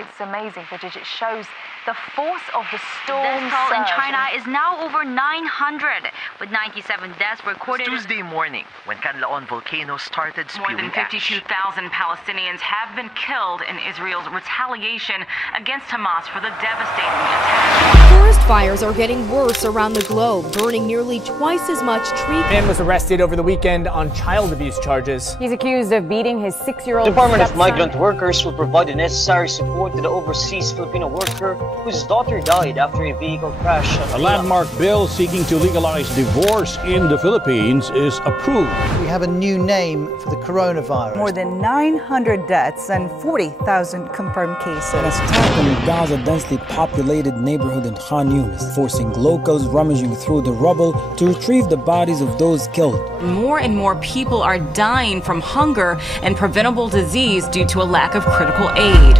It's amazing footage. It shows the force of the storm. Death toll in China is now over 900, with 97 deaths recorded. It was Tuesday morning when Canlaon volcano started spewing More than 52,000 Palestinians have been killed in Israel's retaliation against Hamas for the devastating attack. Forest fires are getting worse around the globe, burning nearly twice as much tree. A man was arrested over the weekend on child abuse charges. He's accused of beating his 6-year-old The Department stepson. of Migrant Workers will provide the necessary support to the overseas Filipino worker whose daughter died after a vehicle crash. A landmark bill seeking to legalize divorce in the Philippines is approved. We have a new name for the coronavirus. More than 900 deaths and 40,000 confirmed cases. An attack on a Gaza densely populated neighborhood in Khan Yunis, forcing locals rummaging through the rubble to retrieve the bodies of those killed. More and more people are dying from hunger and preventable disease due to a lack of critical aid.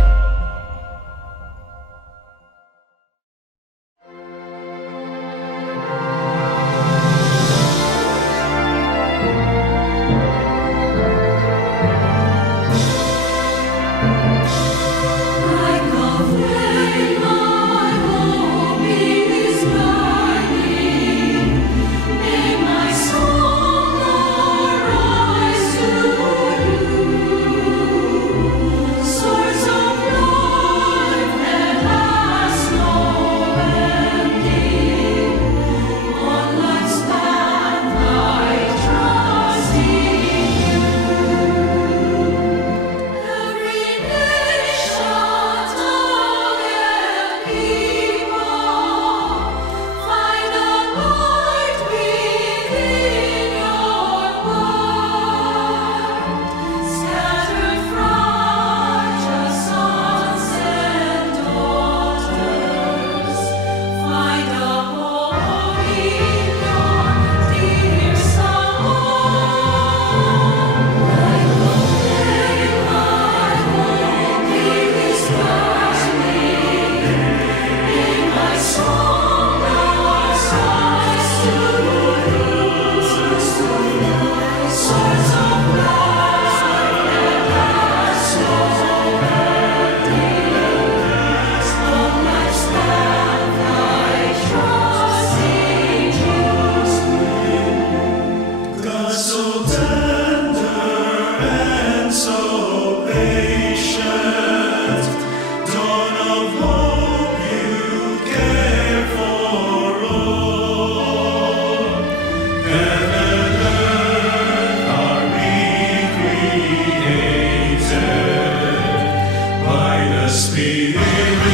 Spirit.